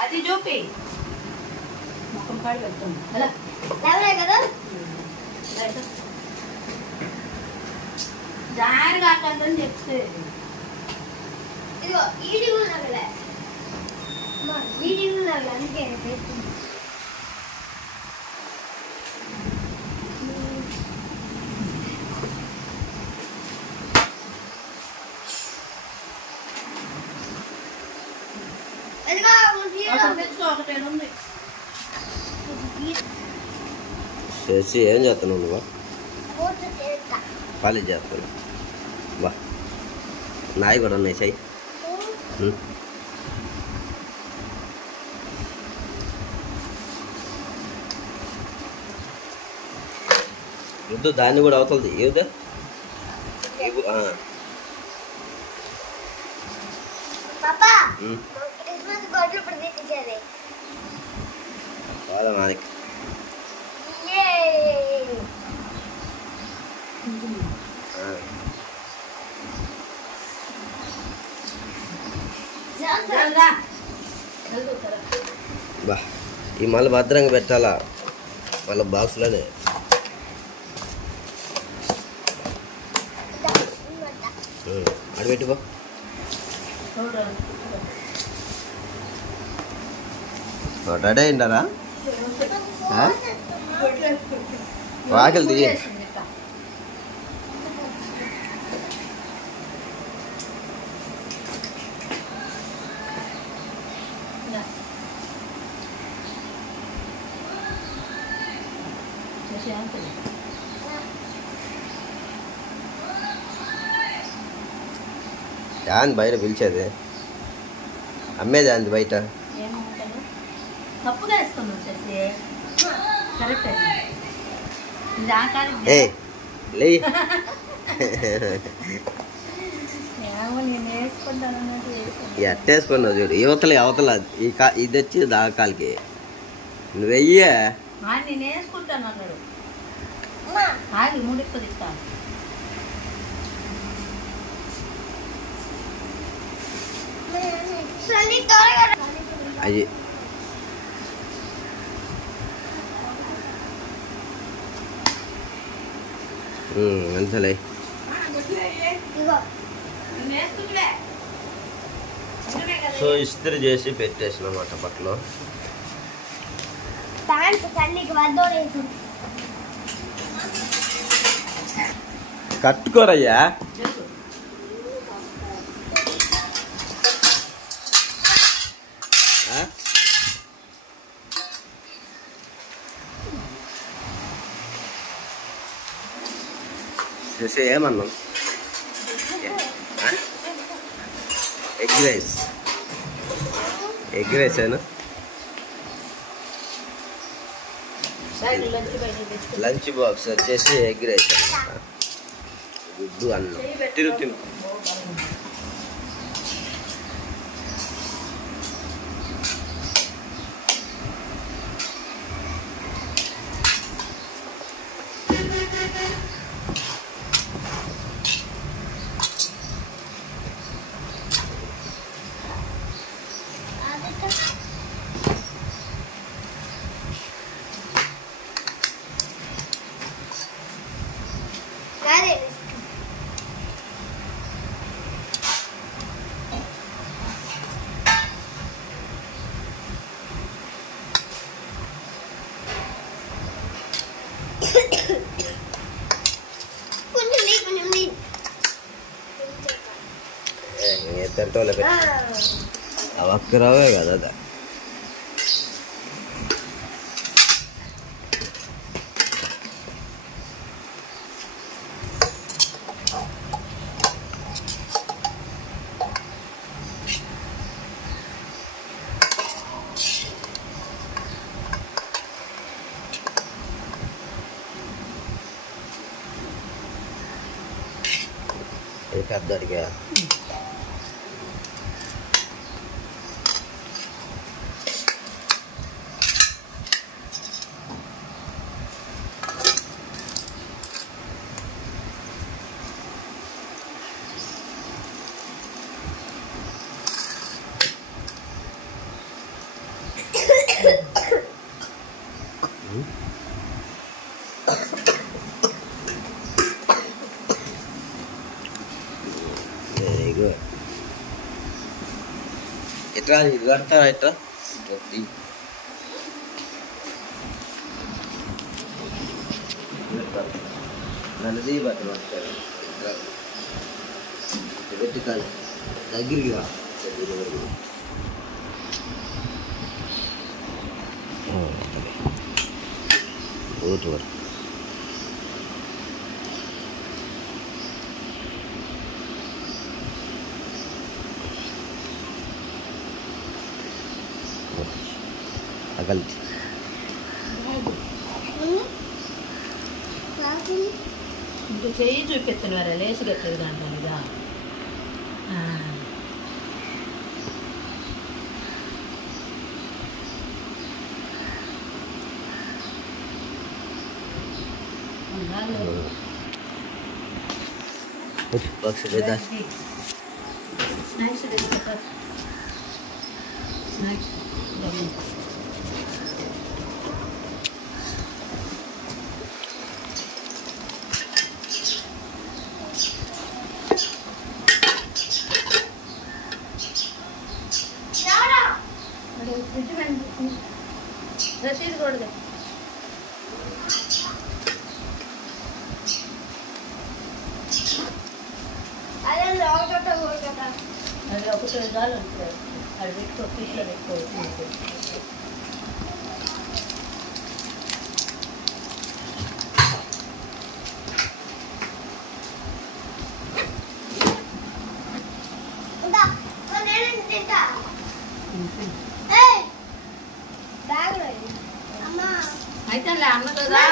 అది చూపి ముఖం కాడి వెళ్తుంది అలా కదా జారి కాకని చెప్తే ఇదిగో ఈడి కూడా అందుకే చేసి ఏం చేస్తున్నావు నువ్వు కాలేజ్ చేస్తున్నావు బా నాయి కూడా ఉన్నాయి చెయ్యి వద్దు దాన్ని కూడా అవుతుంది ఏదా కాదా నానికి బా ఈ మళ్ళీ భద్రంగా పెట్టాలా మళ్ళీ బాక్స్లోనే అడబెట్టుకో రెడీ అయింటారా వాకిలి దిగి దాని బయట పిలిచేది అమ్మేది అంది బయట ఎట్టేసుకున్నావు చూడు యువతల అవతల ఇది వచ్చి దాకాలకి నువ్వు వెయ్యే నేను వేసుకుంటాను అన్నాడు ఆగి ముడిక్కుది ఇస్తాను అది అంతలే సో ఇస్త్రీ చేసి పెట్టేసినమాట బట్టలు కట్టుకోరయ్యా చేసే ఏమన్నాం ఎగ్ రైస్ అయినా లంచ్ బాక్స్ వచ్చేసి ఎగ్ రైస్ గుడ్డు అన్నం తిను ఇద్దరితో ఒక్కరావే కదా అది పెద్ద అడిగా ఎట్లా ఇది కడతారా ఎట్లా నన్నది బట్టలు పెట్టి కాదు దగ్గరికి రా ఓటు వరకు అగల్చి ఇంకా చెయ్యి చూపిస్తున్నారు లేచి కట్టేది దాంట్లో ఇదా స్నాక్స్ స్నాక్స్ రసీదు కూడా అది ఒకటి విధాలు ఉంటాయి అది పెట్టుకో ఫిష్లో పెట్టుకోవచ్చు అయితే అన్న కదా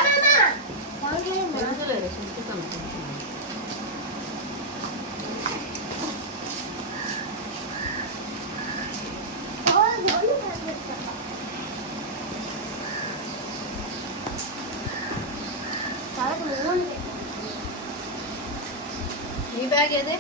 ఈ బ్యాగ్ ఏదే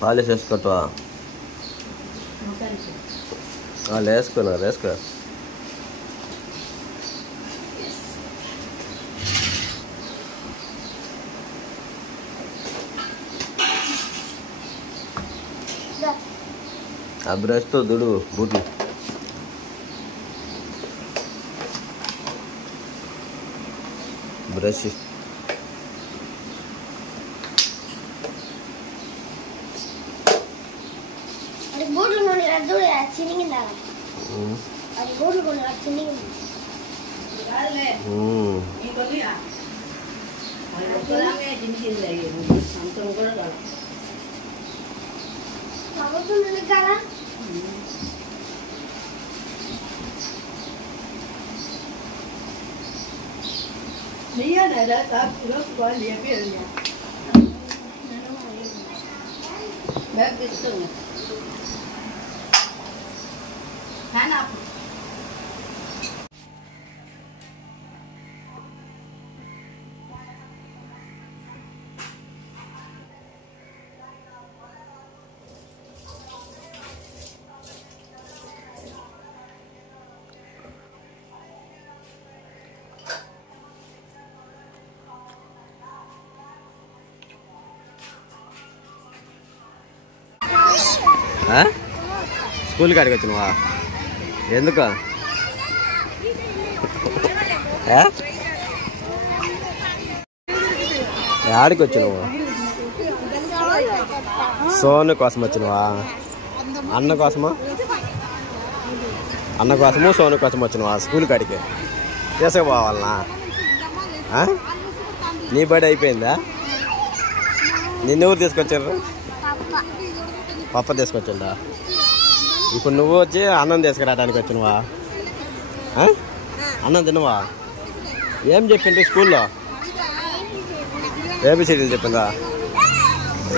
పాలిష్ వేసుకోవా వేసుకున్నారు వేసుకో ఆ బ్రష్తో దుడు బూట్లు బ్రష్ బ్యాగ్ తీసుకోండి ఫ్యాన్ ఆపు స్కూల్ కాడికి వచ్చినవా ఎందుకు ఆడికి వచ్చినవా సోను కోసం వచ్చినవా అన్న కోసమా సోను కోసం వచ్చినవా స్కూల్ కాడికి తీసుకుపోవాలనా నీ బడి అయిపోయిందా నిన్నెవరు తీసుకొచ్చారు పప్ప తీసుకొచ్చిండా ఇప్పుడు నువ్వు వచ్చి అన్నం తీసుకురావడానికి వచ్చినవా అన్నం తినవా ఏం చెప్పింది స్కూల్లో ఏబిసిడీలు చెప్పిందా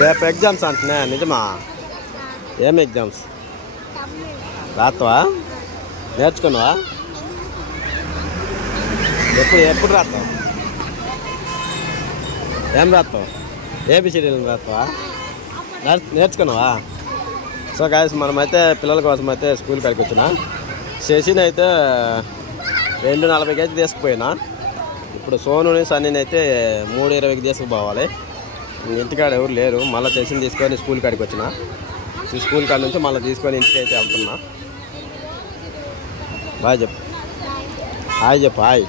రేపు ఎగ్జామ్స్ అంటున్నా నిజమా ఏం ఎగ్జామ్స్ రాస్తావా నేర్చుకున్నావా ఎప్పుడు రాస్తావు ఏం రాస్తావు ఏబిసిడీలు రాస్తావా నేర్చుకున్నావా సో గాయస్ మనమైతే పిల్లల కోసం అయితే స్కూల్ కాడికి వచ్చిన శశిని అయితే 2:40కి అయితే తీసుకుపోయినా. ఇప్పుడు సోనుని సన్నీని అయితే 3:20కి తీసుకుపోవాలి. ఇంటికాడ ఎవరు లేరు. మళ్ళీ శశిని తీసుకొని స్కూల్ కాడికి వచ్చిన. ఈ స్కూల్ కాడ నుంచి మళ్ళీ తీసుకొని ఇంటికి అయితే వెళ్తున్నా. బాయ్ చెప్పు, హాయ్ చెప్పు, హాయ్.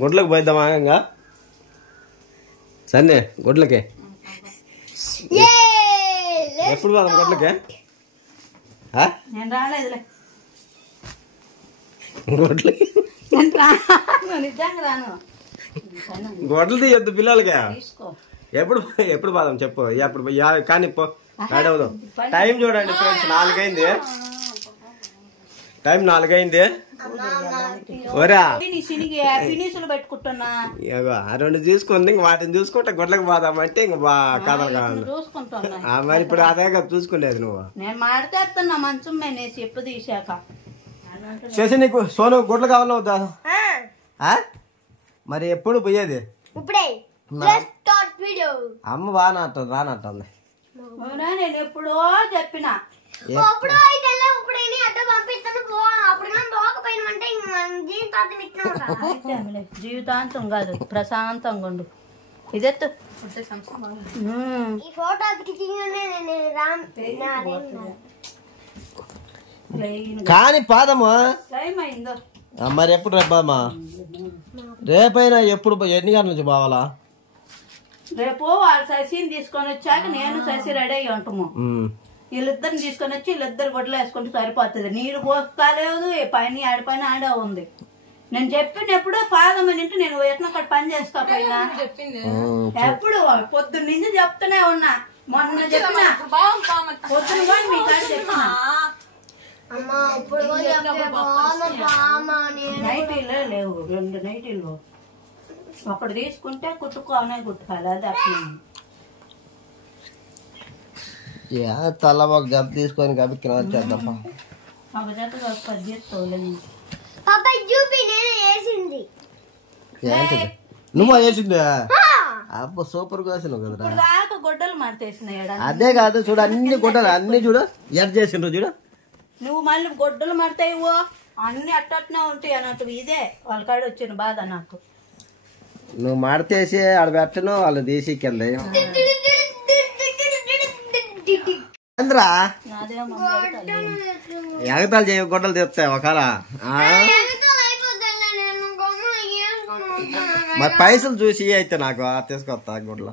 గుడ్లకు పోయిద్దామా? ఇంకా సరే గుడ్లకి ఎప్పుడు పోదాం గుడ్లకి? గుడ్లకి గొడ్లు తీయొద్దు పిల్లలకి. ఎప్పుడు పోదాం చెప్పు. ఎప్పుడు కానీ రెడీ అవుదాం. టైం చూడండి ఫ్రెండ్స్, 4 అయింది. టైం 4 అయింది. పెట్టుకుంటున్నా 2 తీసుకుంది. ఇంక వాటిని చూసుకుంటే గుడ్లకు పోదామంటే ఇంక కథలు కావాలి. మరి ఇప్పుడు అదే కదా చూసుకునేది నువ్వు. నేను మాడితేస్తున్నా మంచం మేనేసి ఎప్పుడు తీసాక. శశి నీకు సోను గుడ్లు కావాలా వద్దా? మరి ఎప్పుడు పోయేది? అమ్మ బాగా రానట్టుంది. నేను ఎప్పుడో చెప్పిన జీవితాంతం కాదు, ప్రశాంతంగా ఉండు. ఇదెత్తు కానీ పాదమ్మా. టైం అయిందో మరి ఎప్పుడు రేపమ్మా? రేపైనా ఎప్పుడు ఎన్ని గంటల నుంచి పోవాలా? రేపు వాళ్ళు శశిని తీసుకొని వచ్చాక నేను శశి రెడీ అయ్యి ఉంటాము. వీళ్ళిద్దరిని తీసుకొని వచ్చి వీళ్ళిద్దరు గొడ్డలు వేసుకుంటే సరిపోతుంది. నీరు పోసుకోలేదు, పైన ఆడిపైన ఆడే ఉంది. నేను చెప్పినప్పుడు పాదం అంటే నేను ఎట్లా పని చేసుకోపోయినా ఎప్పుడు పొద్దున్న నుంచి చెప్తూనే ఉన్నా. మొన్న చెప్పిన పొద్దున మీ కాడ చెప్పిన నైటీలో లేవు, 2 నైటీలు. ఒకటి తీసుకుంటే కుట్టుకోనే కుట్టుకోవాలి. అది అట్లా తల ఒక జత తీసుకొని గబిక్కిన వచ్చేద్దాం. ఒక జత 10 తీసుకోలేదు. నువ్వు వేసింది అబ్బా సూపర్ గా వేసినావు కదరా. దాకా గొడ్డలు మడతేసినాడు. అదే కాదు చూడు, అన్ని గొడ్డలు అన్ని చూడు ఎడ్ చేసిండ్రు చూడు. నువ్వు మళ్ళీ గొడ్డలు మడతాయివో అన్ని అట్టనే ఉంటాయి అన్నట్టు. ఇదే వాళ్ళ కాడ వచ్చిన బాధ నాకు. నువ్వు మడతేసి ఆడ పెట్టను, వాళ్ళు తీసి కింద ఎగతాలు చేయ గొడ్డలు తెస్తాయి ఒకవేళ. మరి పైసలు చూసి అయితే నాకు తీసుకొస్తా గుడ్లు.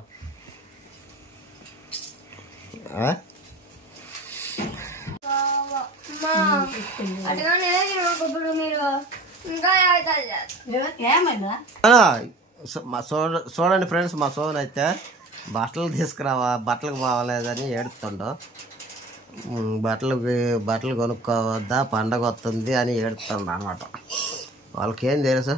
చూడండి ఫ్రెండ్స్, మా సోన్ అయితే బట్టలు తీసుకురావా, బట్టలకు పోవాలేదని ఏడుతుండో. బట్టలు కొనుక్కోవద్దా, పండగ వస్తుంది అని ఏడుతుండ అనమాట. వాళ్ళకేం తెలుసు.